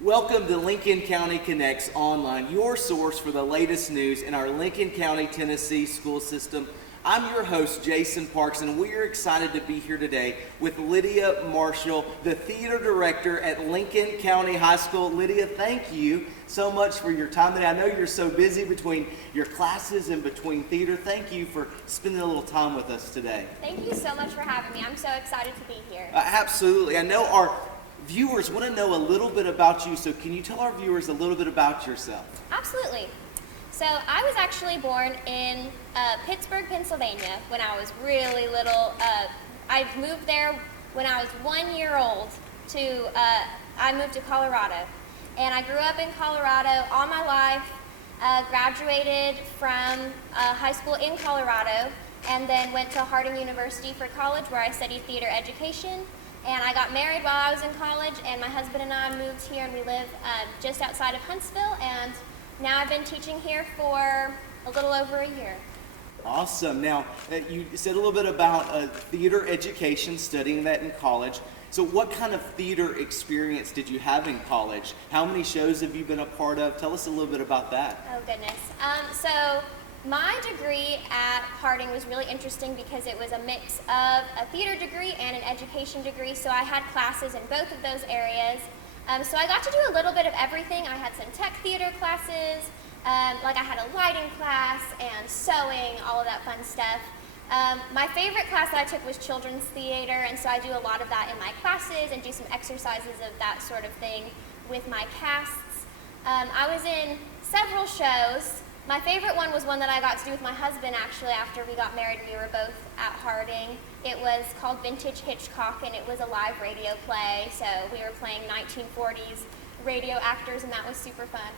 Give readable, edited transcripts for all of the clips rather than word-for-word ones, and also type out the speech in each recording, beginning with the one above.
Welcome to Lincoln County Connects Online, your source for the latest news in our Lincoln County, Tennessee school system. I'm your host, Jason Parks, and we are excited to be here today with Lydia Marshall, the theater director at Lincoln County High School. Lydia, thank you so much for your time today. I know you're so busy between your classes and between theater. Thank you for spending a little time with us today. Thank you so much for having me. I'm so excited to be here. Absolutely. I know our viewers want to know a little bit about you, so can you tell our viewers a little bit about yourself? Absolutely. So I was actually born in Pittsburgh, Pennsylvania when I was really little. I moved there when I was 1 year old I moved to Colorado. And I grew up in Colorado all my life, graduated from high school in Colorado, and then went to Harding University for college where I studied theater education. And I got married while I was in college, and my husband and I moved here, and we live just outside of Huntsville, and now I've been teaching here for a little over a year. Awesome. Now, you said a little bit about theater education, studying that in college. So what kind of theater experience did you have in college? How many shows have you been a part of? Tell us a little bit about that. Oh, goodness. So my degree at Harding was really interesting because it was a mix of a theater degree and an education degree, so I had classes in both of those areas. So I got to do a little bit of everything. I had some tech theater classes, like I had a lighting class and sewing, all of that fun stuff. My favorite class that I took was children's theater, and so I do a lot of that in my classes and do some exercises of that sort of thing with my casts. I was in several shows. My favorite one was one that I got to do with my husband actually after we got married. We were both at Harding. It was called Vintage Hitchcock, and it was a live radio play, so we were playing 1940s radio actors, and that was super fun.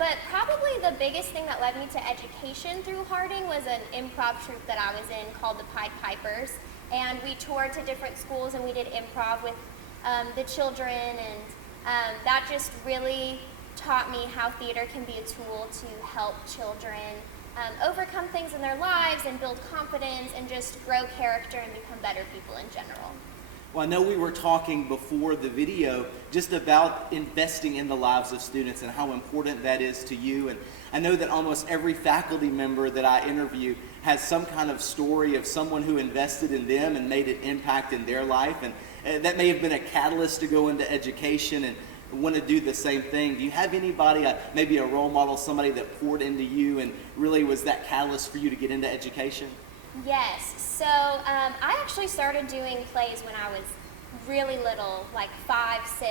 But probably the biggest thing that led me to education through Harding was an improv troupe that I was in called the Pied Pipers, and we toured to different schools and we did improv with the children, and that just really taught me how theater can be a tool to help children overcome things in their lives and build confidence and just grow character and become better people in general. Well, I know we were talking before the video just about investing in the lives of students and how important that is to you. And I know that almost every faculty member that I interview has some kind of story of someone who invested in them and made an impact in their life. And that may have been a catalyst to go into education and want to do the same thing. Do you have anybody, maybe a role model, somebody that poured into you and really was that catalyst for you to get into education? Yes. So I actually started doing plays when I was really little, like 5, 6,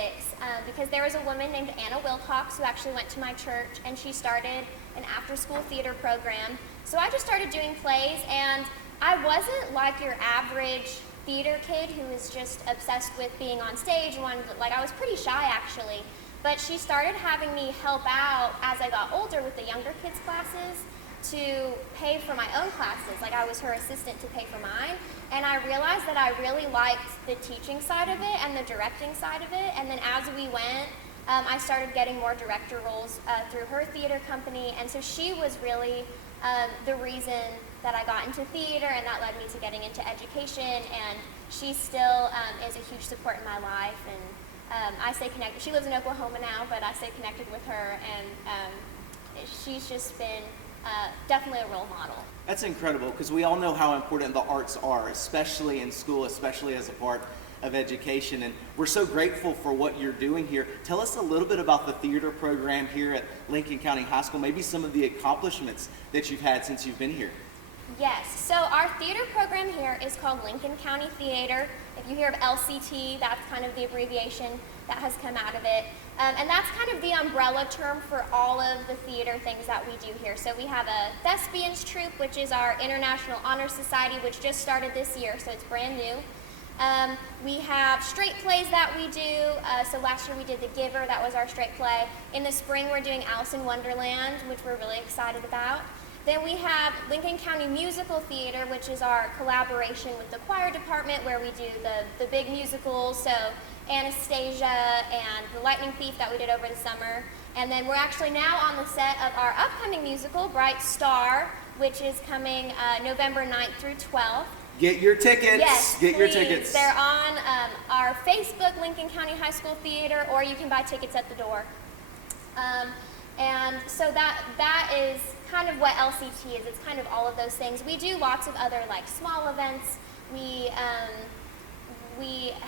because there was a woman named Anna Wilcox who actually went to my church, and she started an after-school theater program. So I just started doing plays, and I wasn't like your average theater kid who was just obsessed with being on stage. I was pretty shy actually, but she started having me help out as I got older with the younger kids classes to pay for my own classes. Like I was her assistant to pay for mine, and I realized that I really liked the teaching side of it and the directing side of it. And then as we went, I started getting more director roles through her theater company, and so she was really the reason that I got into theater, and that led me to getting into education, and she still is a huge support in my life, and I stay connected. She lives in Oklahoma now, but I stay connected with her, and she's just been definitely a role model. That's incredible, because we all know how important the arts are, especially in school, especially as a part of education, and we're so grateful for what you're doing here. Tell us a little bit about the theater program here at Lincoln County High School, maybe some of the accomplishments that you've had since you've been here. Yes, so our theater program here is called Lincoln County Theater. If you hear of LCT, that's kind of the abbreviation that has come out of it. And that's kind of the umbrella term for all of the theater things that we do here. So we have a thespians troupe, which is our International Honor Society, which just started this year, so it's brand new. We have straight plays that we do. So last year we did The Giver, that was our straight play. In the spring we're doing Alice in Wonderland, which we're really excited about. Then we have Lincoln County Musical Theater, which is our collaboration with the choir department where we do the big musicals, so Anastasia and The Lightning Thief that we did over the summer. And then we're actually now on the set of our upcoming musical, Bright Star, which is coming November 9th through 12th. Get your tickets. Yes, Get your please. tickets. They're on our Facebook, Lincoln County High School Theater, or you can buy tickets at the door. And so that is kind of what LCT is. It's kind of all of those things. We do lots of other like small events. We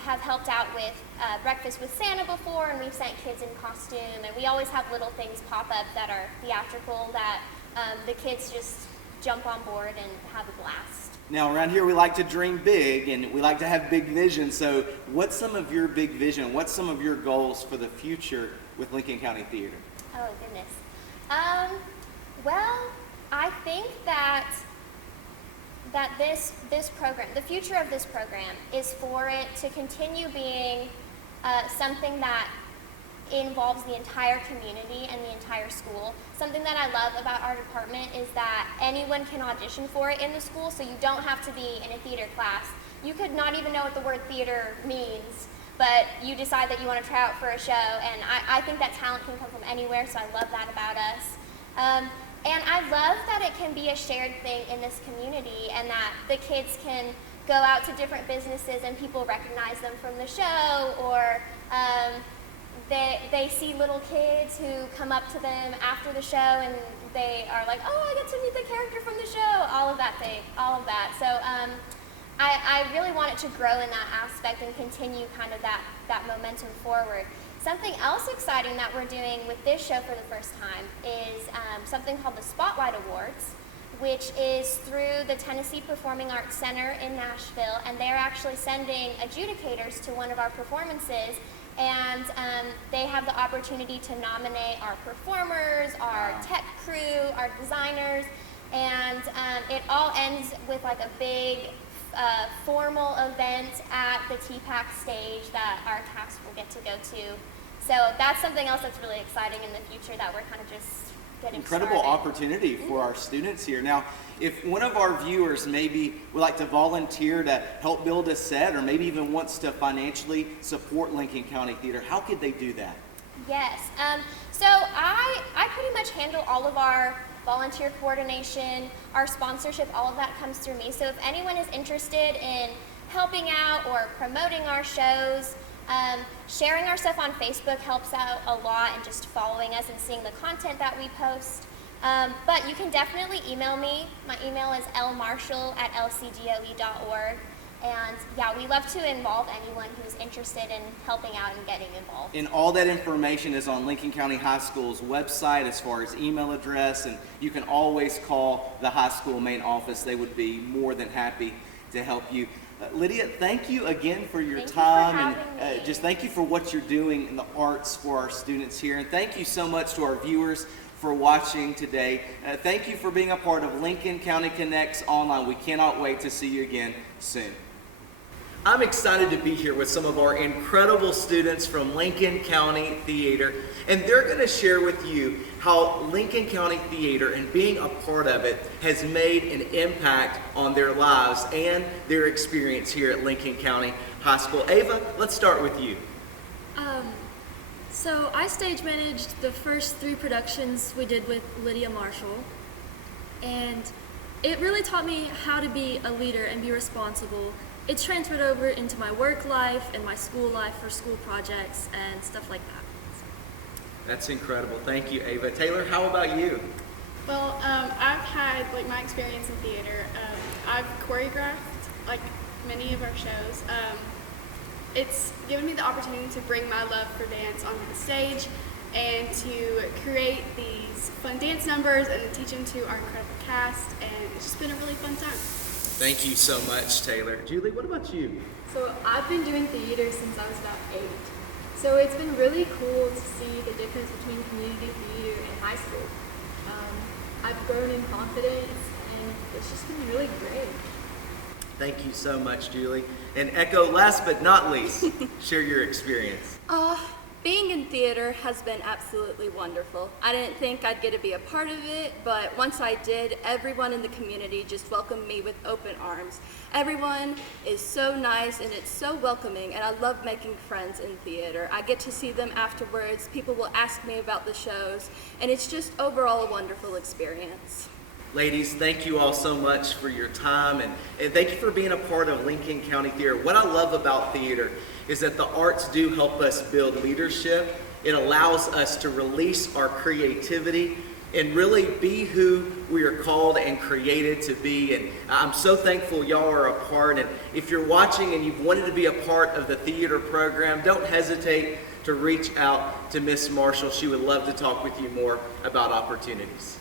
have helped out with Breakfast with Santa before, and we've sent kids in costume, and we always have little things pop up that are theatrical that the kids just jump on board and have a blast. Now, around here we like to dream big, and we like to have big vision. So what's some of your big vision? What's some of your goals for the future with Lincoln County Theater? Oh, goodness. Well, I think that this program, the future of this program, is for it to continue being something that involves the entire community and the entire school. Something that I love about our department is that anyone can audition for it in the school, so you don't have to be in a theater class. You could not even know what the word theater means, but you decide that you want to try out for a show, and I think that talent can come from anywhere, so I love that about us. And I love that it can be a shared thing in this community, and that the kids can go out to different businesses and people recognize them from the show, or they see little kids who come up to them after the show and they are like, oh, I get to meet the character from the show, all of that. So I really want it to grow in that aspect and continue kind of that momentum forward. Something else exciting that we're doing with this show for the first time is something called the Spotlight Awards, which is through the Tennessee Performing Arts Center in Nashville, and they're actually sending adjudicators to one of our performances, and they have the opportunity to nominate our performers, our tech crew, our designers, and it all ends with like a big formal event at the TPAC stage that our cast will get to go to. So that's something else that's really exciting in the future that we're kind of just getting Incredible started. Opportunity for our students here. Now, if one of our viewers maybe would like to volunteer to help build a set, or maybe even wants to financially support Lincoln County Theater, how could they do that? Yes. So I pretty much handle all of our volunteer coordination, our sponsorship, all of that comes through me. So if anyone is interested in helping out or promoting our shows, sharing our stuff on Facebook helps out a lot, and just following us and seeing the content that we post. But you can definitely email me. My email is lmarshall@lcgoe.org. And yeah, we love to involve anyone who's interested in helping out and getting involved. And all that information is on Lincoln County High School's website as far as email address, and you can always call the high school main office. They would be more than happy to help you. Lydia, thank you again for your time, and just thank you for what you're doing in the arts for our students here. And thank you so much to our viewers for watching today. Thank you for being a part of Lincoln County Connects Online. We cannot wait to see you again soon. I'm excited to be here with some of our incredible students from Lincoln County Theater, and they're going to share with you how Lincoln County Theater and being a part of it has made an impact on their lives and their experience here at Lincoln County High School. Ava, let's start with you. So I stage managed the first 3 productions we did with Lydia Marshall, and it really taught me how to be a leader and be responsible. It's transferred over into my work life and my school life for school projects and stuff like that. That's incredible. Thank you, Ava. Taylor, how about you? Well, I've had my experience in theater. I've choreographed many of our shows. It's given me the opportunity to bring my love for dance onto the stage and to create these fun dance numbers and teach them to our incredible cast, and it's just been a really fun time. Thank you so much, Taylor. Julie, what about you? So I've been doing theater since I was about 8. So it's been really cool to see the difference between community theater and high school. I've grown in confidence, and it's just been really great. Thank you so much, Julie. And Echo, last but not least, share your experience. Being in theater has been absolutely wonderful. I didn't think I'd get to be a part of it, but once I did, everyone in the community just welcomed me with open arms. Everyone is so nice and it's so welcoming, and I love making friends in theater. I get to see them afterwards. People will ask me about the shows, and it's just overall a wonderful experience. Ladies, thank you all so much for your time, and thank you for being a part of Lincoln County Theater. What I love about theater is that the arts do help us build leadership. It allows us to release our creativity and really be who we are called and created to be. And I'm so thankful y'all are a part. And if you're watching and you've wanted to be a part of the theater program, don't hesitate to reach out to Miss Marshall. She would love to talk with you more about opportunities.